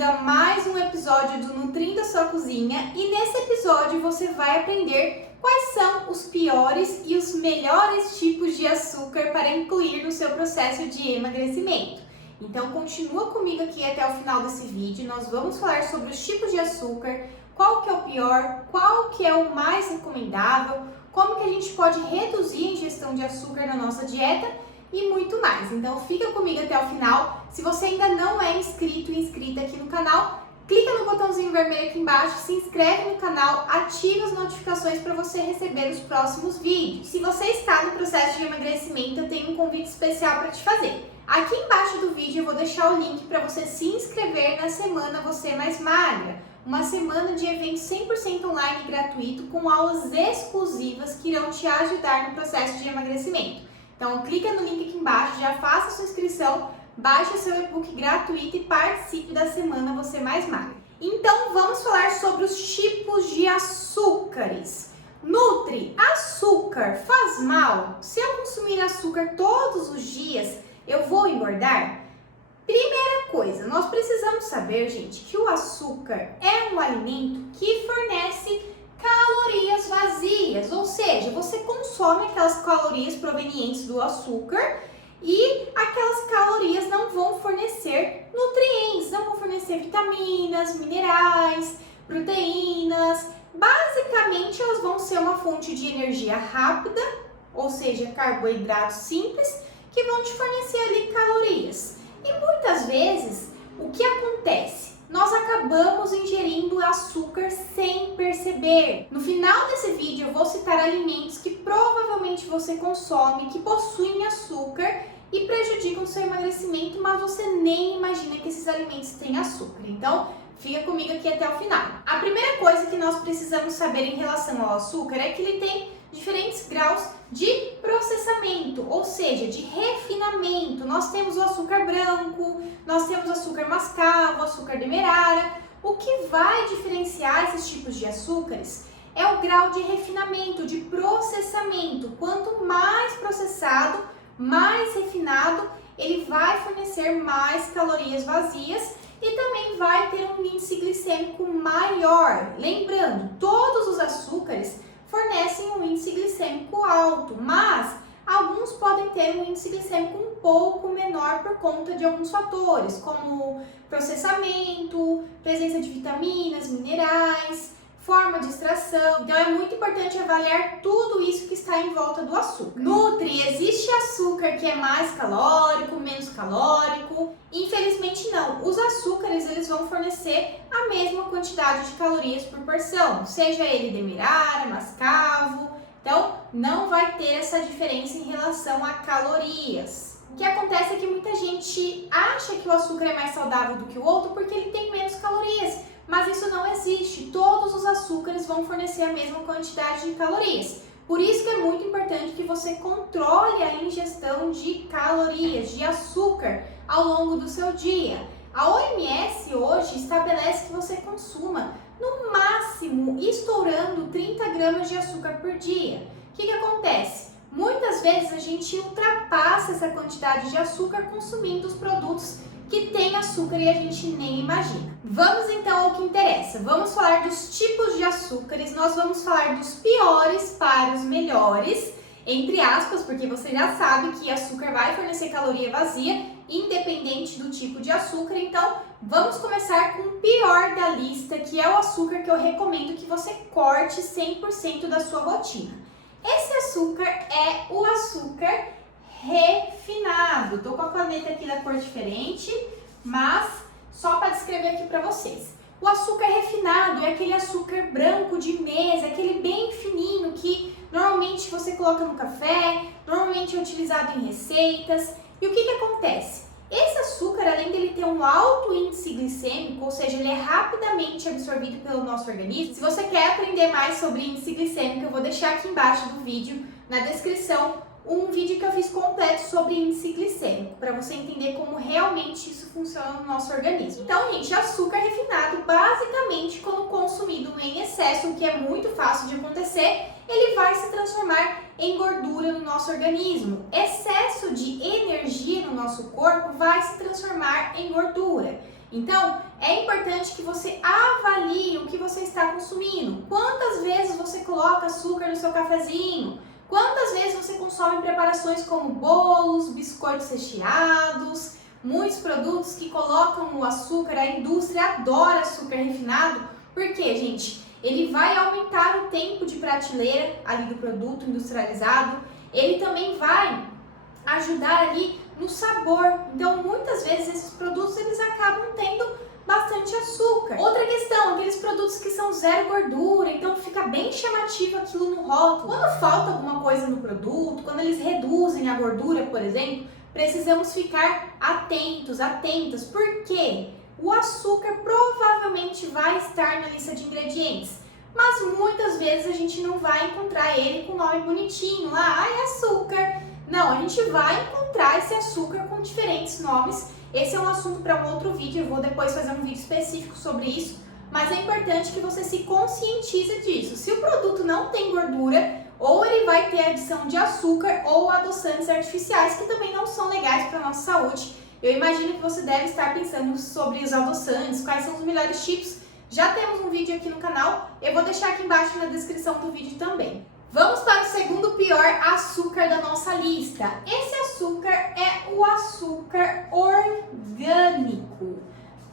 bem-vindo a mais um episódio do Nutrindo a Sua Cozinha, e nesse episódio você vai aprender quais são os piores e os melhores tipos de açúcar para incluir no seu processo de emagrecimento. Então continua comigo aqui até o final desse vídeo. Nós vamos falar sobre os tipos de açúcar, qual que é o pior, qual que é o mais recomendável, como que a gente pode reduzir a ingestão de açúcar na nossa dieta e muito mais. Então fica comigo até o final. Se você ainda não é inscrito e inscrita aqui no canal, clica no botãozinho vermelho aqui embaixo, se inscreve no canal, ativa as notificações para você receber os próximos vídeos. Se você está no processo de emagrecimento, eu tenho um convite especial para te fazer. Aqui embaixo do vídeo eu vou deixar o link para você se inscrever na Semana Você Mais Magra, uma semana de evento 100% online e gratuito com aulas exclusivas que irão te ajudar no processo de emagrecimento. Então clica no link aqui embaixo, já faça a sua inscrição, baixe o seu e-book gratuito e participe da Semana Você Mais Magra. Então vamos falar sobre os tipos de açúcares. Nutri, açúcar faz mal? Se eu consumir açúcar todos os dias, eu vou engordar? Primeira coisa, nós precisamos saber, gente, que o açúcar é um alimento que fornece calorias vazias, ou seja, você consome aquelas calorias provenientes do açúcar e aquelas calorias não vão fornecer nutrientes, não vão fornecer vitaminas, minerais, proteínas. Basicamente, elas vão ser uma fonte de energia rápida, ou seja, carboidratos simples, que vão te fornecer ali calorias. E muitas vezes, o que acontece? Nós acabamos ingerindo açúcar sem perceber. No final desse vídeo eu vou citar alimentos que provavelmente você consome, que possuem açúcar e prejudicam o seu emagrecimento, mas você nem imagina que esses alimentos têm açúcar. Então, fica comigo aqui até o final. A primeira coisa que nós precisamos saber em relação ao açúcar é que ele tem diferentes graus de processamento, ou seja, de refinamento. Nós temos o açúcar branco, nós temos o açúcar mascavo, o açúcar demerara. O que vai diferenciar esses tipos de açúcares é o grau de refinamento, de processamento. Quanto mais processado, mais refinado, ele vai fornecer mais calorias vazias e também vai ter um índice glicêmico maior. Lembrando, todos os açúcares fornecem um índice glicêmico alto, mas alguns podem ter um índice glicêmico um pouco menor por conta de alguns fatores, como processamento, presença de vitaminas, minerais, forma de extração. Então é muito importante avaliar tudo isso que está em volta do açúcar. Nutri, existe açúcar que é mais calórico, menos calórico? Infelizmente não. Os açúcares eles vão fornecer a mesma quantidade de calorias por porção, seja ele demerara, mascavo. Então não vai ter essa diferença em relação a calorias. O que acontece é que muita gente acha que o açúcar é mais saudável do que o outro porque ele tem menos calorias. Mas isso não existe. Todos os açúcares vão fornecer a mesma quantidade de calorias. Por isso que é muito importante que você controle a ingestão de calorias, de açúcar ao longo do seu dia. A OMS hoje estabelece que você consuma no máximo, estourando 30 gramas de açúcar por dia. O que acontece? Muitas vezes a gente ultrapassa essa quantidade de açúcar consumindo os produtos que tem açúcar e a gente nem imagina. Vamos então ao que interessa. Vamos falar dos tipos de açúcares. Nós vamos falar dos piores para os melhores, entre aspas, porque você já sabe que açúcar vai fornecer caloria vazia, independente do tipo de açúcar. Então, vamos começar com o pior da lista, que é o açúcar que eu recomendo que você corte 100% da sua rotina. Esse açúcar é o açúcar refinado. Tô com a caneta aqui da cor diferente, mas só para descrever aqui para vocês. O açúcar refinado é aquele açúcar branco de mesa, aquele bem fininho que normalmente você coloca no café, normalmente é utilizado em receitas. E o que acontece? Esse açúcar, além dele ter um alto índice glicêmico, ou seja, ele é rapidamente absorvido pelo nosso organismo. Se você quer aprender mais sobre índice glicêmico, eu vou deixar aqui embaixo do vídeo, na descrição, um vídeo que eu fiz completo sobre índice glicêmico, para você entender como realmente isso funciona no nosso organismo. Então, gente, açúcar refinado, basicamente, quando consumido em excesso, o que é muito fácil de acontecer, ele vai se transformar em gordura no nosso organismo. Excesso de energia no nosso corpo vai se transformar em gordura. Então, é importante que você avalie o que você está consumindo. Quantas vezes você coloca açúcar no seu cafezinho? Quantas vezes você consome preparações como bolos, biscoitos recheados, muitos produtos que colocam o açúcar, a indústria adora açúcar refinado. Por quê, gente? Ele vai aumentar o tempo de prateleira ali do produto industrializado, ele também vai ajudar ali no sabor. Então, muitas vezes esses produtos eles acabam tendo bastante açúcar. Outra questão, aqueles produtos que são zero gordura, então fica bem chamativo aquilo no rótulo. Quando falta alguma coisa no produto, quando eles reduzem a gordura, por exemplo, precisamos ficar atentas, porque o açúcar provavelmente vai estar na lista de ingredientes, mas muitas vezes a gente não vai encontrar ele com o nome bonitinho lá, é açúcar. Não, a gente vai encontrar esse açúcar com diferentes nomes. Esse é um assunto para um outro vídeo, eu vou depois fazer um vídeo específico sobre isso, mas é importante que você se conscientize disso. Se o produto não tem gordura, ou ele vai ter adição de açúcar ou adoçantes artificiais, que também não são legais para a nossa saúde. Eu imagino que você deve estar pensando sobre os adoçantes, quais são os melhores tipos. Já temos um vídeo aqui no canal, eu vou deixar aqui embaixo na descrição do vídeo também. Vamos para o segundo pior açúcar da nossa lista. Esse açúcar é o açúcar orgânico,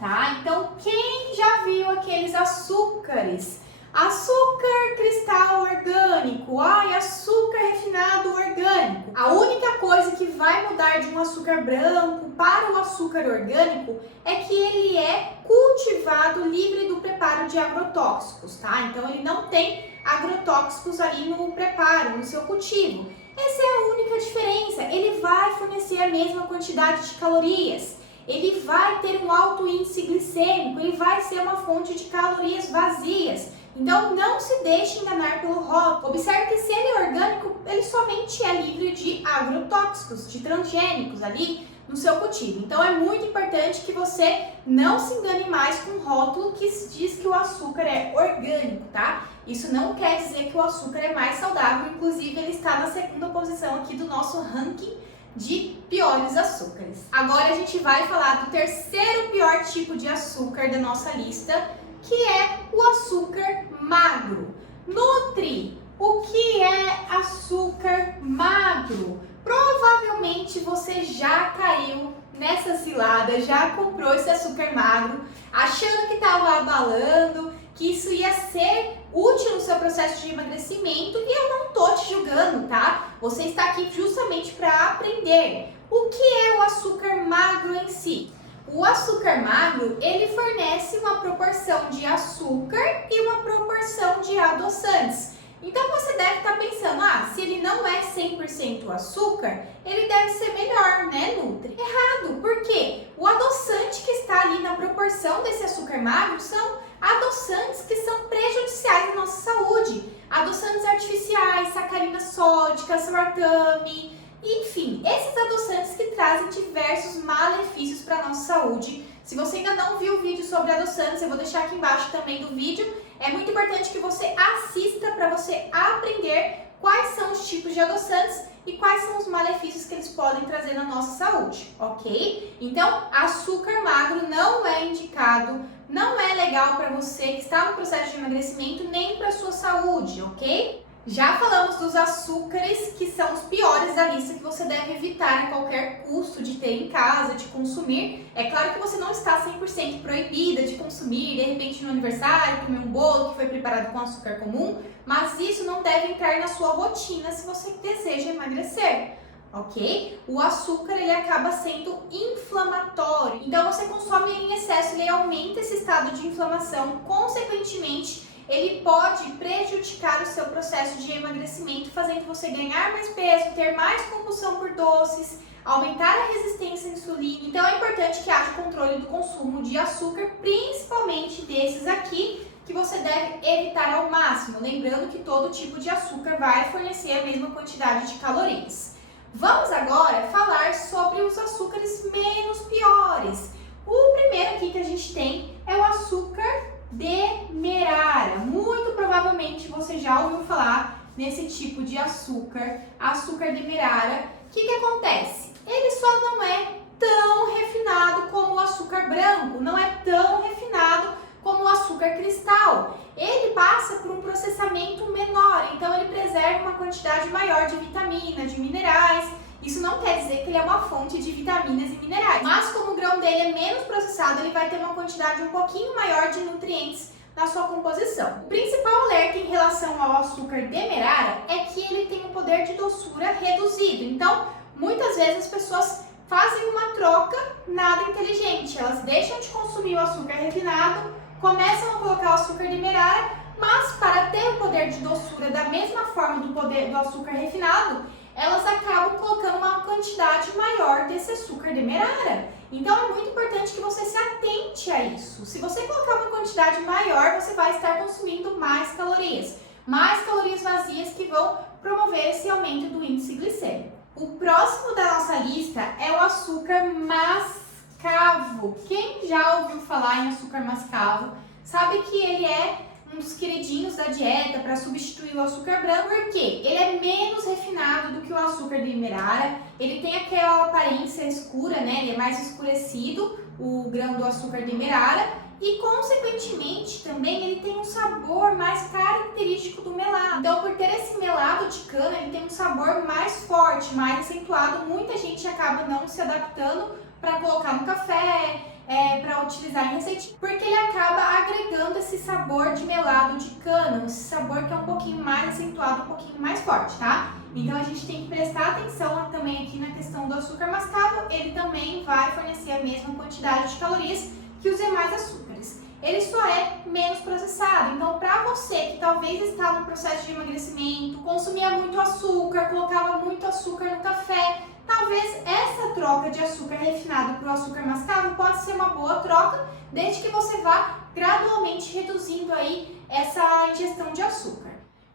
tá? Então, quem já viu aqueles açúcares? Açúcar cristal orgânico, açúcar refinado orgânico. A única coisa que vai mudar de um açúcar branco para o açúcar orgânico é que ele é cultivado livre do preparo de agrotóxicos, tá? Então ele não tem agrotóxicos ali no preparo, no seu cultivo. Essa é a única diferença. Ele vai fornecer a mesma quantidade de calorias. Ele vai ter um alto índice glicêmico, ele vai ser uma fonte de calorias vazias. Então não se deixe enganar pelo rótulo. Observe que se ele é orgânico, ele somente é livre de agrotóxicos, de transgênicos ali no seu cultivo. Então é muito importante que você não se engane mais com o rótulo que diz que o açúcar é orgânico, tá? Isso não quer dizer que o açúcar é mais saudável, inclusive ele está na segunda posição aqui do nosso ranking de piores açúcares. Agora a gente vai falar do terceiro pior tipo de açúcar da nossa lista, que é o açúcar magro. Nutri, o que é açúcar magro? Provavelmente você já caiu nessa cilada, já comprou esse açúcar magro, achando que estava abalando, que isso ia ser útil no seu processo de emagrecimento, e eu não tô te julgando, tá? Você está aqui justamente para aprender. O que é o açúcar magro em si? O açúcar magro, ele fornece uma proporção de açúcar e uma proporção de adoçantes. Então você deve estar pensando, se ele não é 100% açúcar, ele deve ser melhor, né, Nutri? Errado, por quê? O adoçante que está ali na proporção desse açúcar magro são adoçantes que são prejudiciais à nossa saúde. Adoçantes artificiais, sacarina sódica, aspartame, enfim, esses adoçantes que trazem diversos malefícios para a nossa saúde. Se você ainda não viu o vídeo sobre adoçantes, eu vou deixar aqui embaixo também do vídeo. É muito importante que você assista para você aprender quais são os tipos de adoçantes e quais são os malefícios que eles podem trazer na nossa saúde, ok? Então, açúcar magro não é indicado, não é legal para você que está no processo de emagrecimento, nem para a sua saúde, ok? Já falamos dos açúcares que são os piores da lista que você deve evitar a qualquer custo de ter em casa, de consumir. É claro que você não está 100% proibida de consumir, de repente no aniversário, comer um bolo que foi preparado com açúcar comum, mas isso não deve entrar na sua rotina se você deseja emagrecer, ok? O açúcar, ele acaba sendo inflamatório, então você consome em excesso, ele aumenta esse estado de inflamação, consequentemente, ele pode prejudicar o seu processo de emagrecimento, fazendo você ganhar mais peso, ter mais compulsão por doces, aumentar a resistência à insulina. Então é importante que haja controle do consumo de açúcar, principalmente desses aqui, que você deve evitar ao máximo. Lembrando que todo tipo de açúcar vai fornecer a mesma quantidade de calorias. Vamos agora falar sobre os açúcares menos piores. O primeiro aqui que a gente tem é o açúcar demerara. Muito provavelmente você já ouviu falar nesse tipo de açúcar, açúcar demerara. O que acontece? Ele só não é tão refinado como o açúcar açúcar branco, não é tão refinado como o açúcar cristal. Ele passa por um processamento menor, então ele preserva uma quantidade maior de vitaminas, de minerais. Isso não quer dizer que ele é uma fonte de vitaminas e minerais, mas como o grão dele é menos processado, ele vai ter uma quantidade um pouquinho maior de nutrientes na sua composição. O principal alerta em relação ao açúcar demerara é que ele tem um poder de doçura reduzido. Então, muitas vezes as pessoas fazem uma troca nada inteligente. Elas deixam de consumir o açúcar refinado, começam a colocar o açúcar demerara, mas para ter o poder de doçura da mesma forma do poder do açúcar refinado, elas acabam colocando uma quantidade maior desse açúcar demerara. Então é muito importante que você se atente a isso. Se você colocar uma quantidade maior, você vai estar consumindo mais calorias vazias que vão promover esse aumento do índice glicêmico. O próximo da nossa lista é o açúcar mascavo. Quem já ouviu falar em açúcar mascavo sabe que ele é um dos queridinhos da dieta para substituir o açúcar branco, porque ele é menos refinado do que o açúcar demerara, ele tem aquela aparência escura, né? Ele é mais escurecido, o grão do açúcar demerara, e consequentemente também ele tem um sabor mais característico do melado. Então, por ter esse melado de cana, ele tem um sabor mais forte, mais acentuado. Muita gente acaba não se adaptando para colocar no café, para utilizar em receita, porque ele acaba agregando esse sabor de melado de cana, esse sabor que é um pouquinho mais acentuado, um pouquinho mais forte, tá? Então a gente tem que prestar atenção também aqui na questão do açúcar mascavo. Ele também vai fornecer a mesma quantidade de calorias que os demais açúcares. Ele só é menos processado. Então, para você que talvez está no processo de emagrecimento, consumia muito açúcar, colocava muito açúcar no café, talvez essa troca de açúcar refinado para o açúcar mascavo pode ser uma boa troca, desde que você vá gradualmente reduzindo aí essa ingestão de açúcar.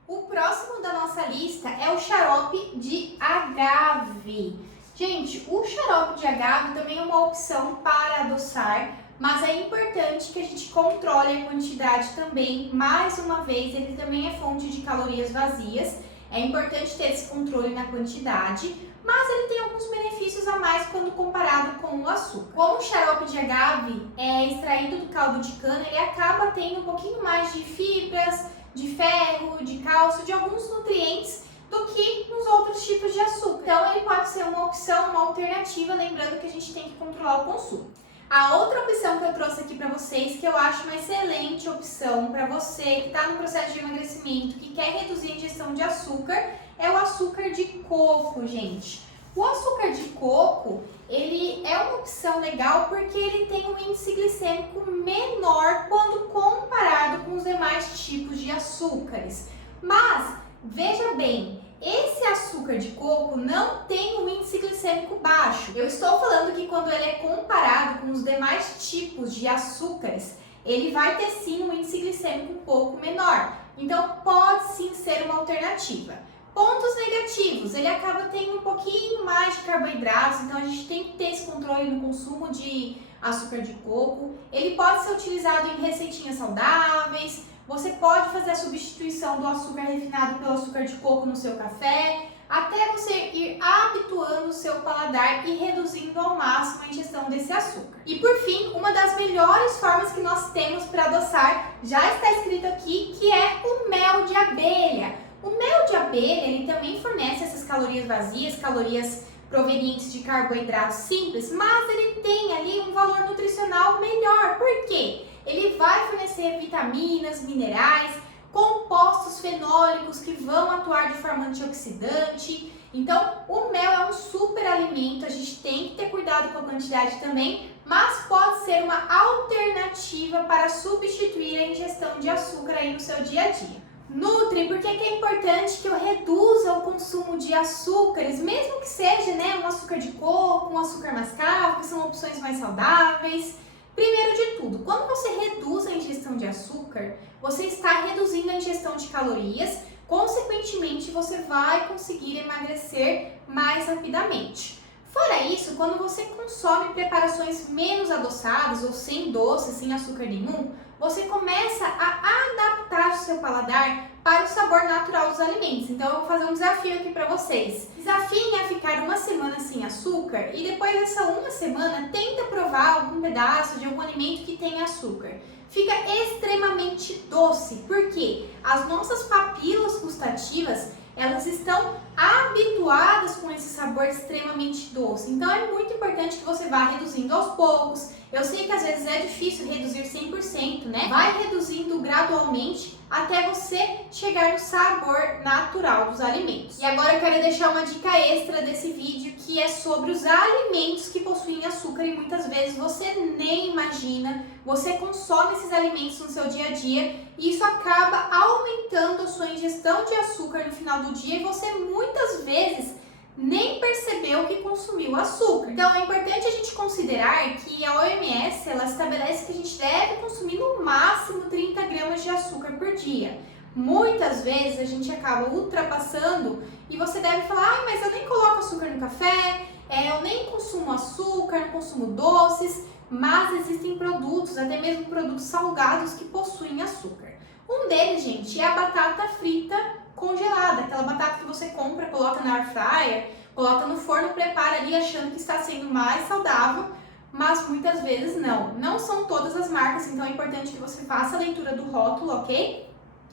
O próximo da nossa lista é o xarope de agave. Gente, o xarope de agave também é uma opção para adoçar, mas é importante que a gente controle a quantidade também. Mais uma vez, ele também é fonte de calorias vazias. É importante ter esse controle na quantidade, mas ele tem alguns benefícios a mais quando comparado com o açúcar. Como o xarope de agave é extraído do caldo de cana, ele acaba tendo um pouquinho mais de fibras, de ferro, de cálcio, de alguns nutrientes do que nos outros tipos de açúcar. Então ele pode ser uma opção, uma alternativa, lembrando que a gente tem que controlar o consumo. A outra opção que eu trouxe aqui para vocês, que eu acho uma excelente opção para você que está no processo de emagrecimento, que quer reduzir a ingestão de açúcar, é o açúcar de coco, gente. O açúcar de coco, ele é uma opção legal porque ele tem um índice glicêmico menor quando comparado com os demais tipos de açúcares. Mas, veja bem, esse açúcar de coco não tem um índice glicêmico baixo. Eu estou falando que quando ele é comparado com os demais tipos de açúcares, ele vai ter sim um índice glicêmico um pouco menor. Então pode sim ser uma alternativa. Pontos negativos, ele acaba tendo um pouquinho mais de carboidratos, então a gente tem que ter esse controle no consumo de açúcar de coco. Ele pode ser utilizado em receitinhas saudáveis. Você pode fazer a substituição do açúcar refinado pelo açúcar de coco no seu café, até você ir habituando o seu paladar e reduzindo ao máximo a ingestão desse açúcar. E por fim, uma das melhores formas que nós temos para adoçar já está escrito aqui, que é o mel de abelha. O mel de abelha, ele também fornece essas calorias vazias, calorias provenientes de carboidratos simples, mas ele tem ali um valor nutricional melhor. Por quê? Ele vai fornecer vitaminas, minerais, compostos fenólicos que vão atuar de forma antioxidante. Então, o mel é um super alimento, a gente tem que ter cuidado com a quantidade também, mas pode ser uma alternativa para substituir a ingestão de açúcar aí no seu dia a dia. Nutri, por que é importante que eu reduza o consumo de açúcares, mesmo que seja, né, um açúcar de coco, um açúcar mascavo, que são opções mais saudáveis? Primeiro de tudo, quando você reduz a ingestão de açúcar, você está reduzindo a ingestão de calorias, consequentemente você vai conseguir emagrecer mais rapidamente. Fora isso, quando você consome preparações menos adoçadas ou sem doce, sem açúcar nenhum, você começa a adaptar o seu paladar para o sabor natural dos alimentos. Então eu vou fazer um desafio aqui para vocês. Desafiem a ficar uma semana sem açúcar e depois dessa uma semana tenta provar algum pedaço de algum alimento que tenha açúcar. Fica extremamente doce, porque as nossas papilas gustativas, elas estão habituadas com esse sabor extremamente doce. Então é muito importante que você vá reduzindo aos poucos. Eu sei que às vezes é difícil reduzir 100%, né? Vai reduzindo gradualmente até você chegar no sabor natural dos alimentos. E agora eu quero deixar uma dica extra desse vídeo, que é sobre os alimentos que possuem açúcar e muitas vezes você nem imagina. Você consome esses alimentos no seu dia a dia e isso acaba aumentando a sua ingestão de açúcar no final do dia e você muitas vezes nem percebeu que consumiu açúcar. Então é importante a gente considerar que a OMS ela estabelece que a gente deve consumir no máximo 30 gramas de açúcar por dia. Muitas vezes a gente acaba ultrapassando e você deve falar, mas eu nem coloco açúcar no café, eu nem consumo açúcar, não consumo doces, mas existem produtos, até mesmo produtos salgados que possuem açúcar. Um deles, gente, é a batata frita congelada, aquela batata que você compra, coloca na air fryer, coloca no forno, prepara ali achando que está sendo mais saudável, mas muitas vezes não. Não são todas as marcas, então é importante que você faça a leitura do rótulo, ok?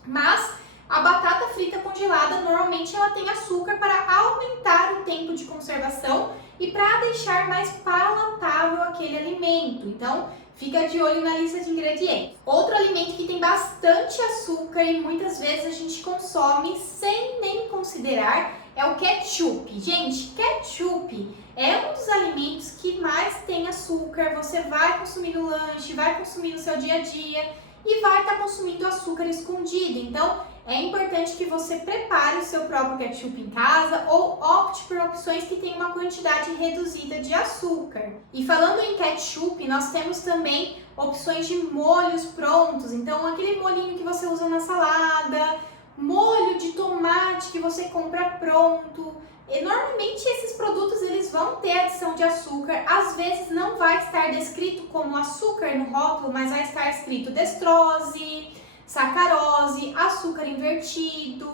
Mas a batata frita congelada, normalmente ela tem açúcar para aumentar o tempo de conservação e para deixar mais palatável aquele alimento. Então, fica de olho na lista de ingredientes. Outro alimento que tem bastante açúcar e muitas vezes a gente consome sem nem considerar é o ketchup. Gente, ketchup é um dos alimentos que mais tem açúcar. Você vai consumir no lanche, vai consumir no seu dia a dia e vai estar consumindo açúcar escondido. Então, é importante que você prepare o seu próprio ketchup em casa ou opte por opções que tenham uma quantidade reduzida de açúcar. E falando em ketchup, nós temos também opções de molhos prontos. Então, aquele molhinho que você usa na salada, molho de tomate que você compra pronto. E normalmente esses produtos eles vão ter adição de açúcar, às vezes não vai estar descrito como açúcar no rótulo, mas vai estar escrito destrose, sacarose, açúcar invertido,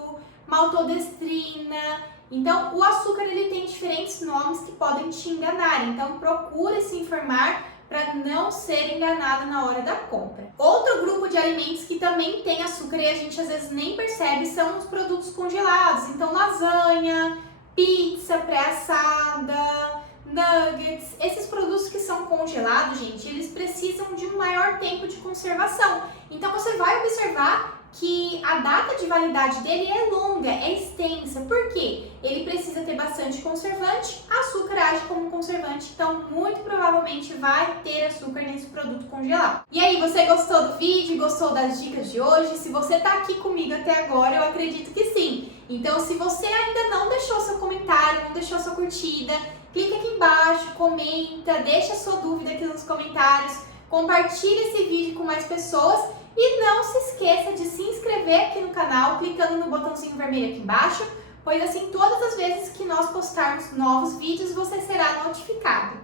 maltodestrina. Então o açúcar ele tem diferentes nomes que podem te enganar, então procure se informar para não ser enganado na hora da compra. Outro grupo de alimentos que também tem açúcar e a gente às vezes nem percebe são os produtos congelados, então lasanha, pizza pré-assada, nuggets, esses produtos que são congelados, gente, eles precisam de um maior tempo de conservação. Então você vai observar que a data de validade dele é longa, é extensa. Por quê? Ele precisa ter bastante conservante, açúcar age como conservante, então muito provavelmente vai ter açúcar nesse produto congelado. E aí, você gostou do vídeo? Gostou das dicas de hoje? Se você tá aqui comigo até agora, eu acredito que sim. Então, se você ainda não deixou seu comentário, não deixou sua curtida, clica aqui embaixo, comenta, deixa sua dúvida aqui nos comentários, compartilha esse vídeo com mais pessoas e não se esqueça de se inscrever aqui no canal, clicando no botãozinho vermelho aqui embaixo, pois assim todas as vezes que nós postarmos novos vídeos você será notificado.